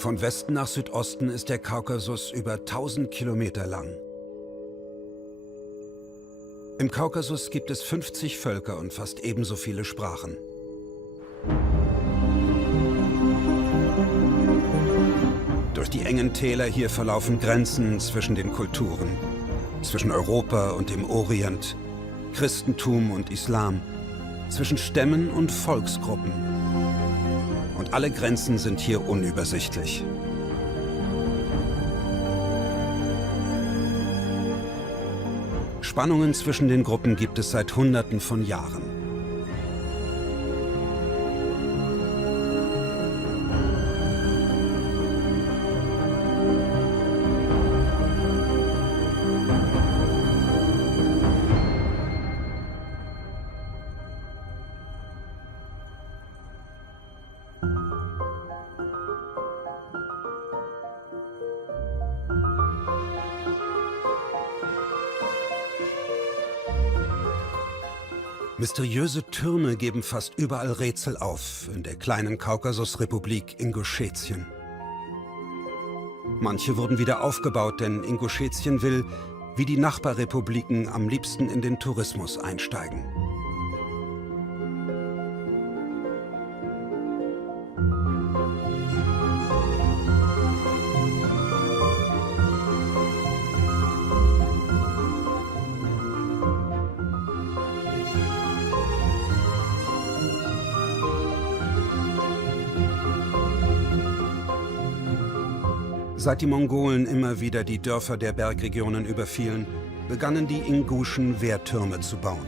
Von Westen nach Südosten ist der Kaukasus über 1000 Kilometer lang. Im Kaukasus gibt es 50 Völker und fast ebenso viele Sprachen. Durch die engen Täler hier verlaufen Grenzen zwischen den Kulturen, zwischen Europa und dem Orient, Christentum und Islam, zwischen Stämmen und Volksgruppen. Und alle Grenzen sind hier unübersichtlich. Spannungen zwischen den Gruppen gibt es seit Hunderten von Jahren. Mysteriöse Türme geben fast überall Rätsel auf in der kleinen Kaukasusrepublik Inguschetien. Manche wurden wieder aufgebaut, denn Inguschetien will, wie die Nachbarrepubliken, am liebsten in den Tourismus einsteigen. Seit die Mongolen immer wieder die Dörfer der Bergregionen überfielen, begannen die Inguschen Wehrtürme zu bauen.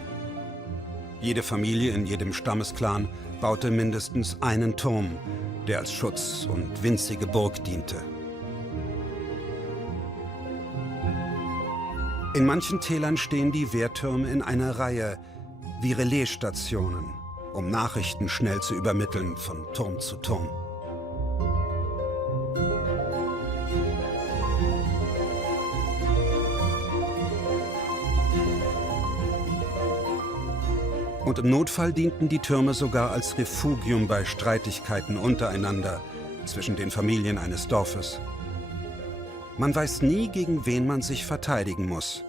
Jede Familie in jedem Stammesclan baute mindestens einen Turm, der als Schutz und winzige Burg diente. In manchen Tälern stehen die Wehrtürme in einer Reihe, wie Relaisstationen, um Nachrichten schnell zu übermitteln von Turm zu Turm. Und im Notfall dienten die Türme sogar als Refugium bei Streitigkeiten untereinander zwischen den Familien eines Dorfes. Man weiß nie, gegen wen man sich verteidigen muss.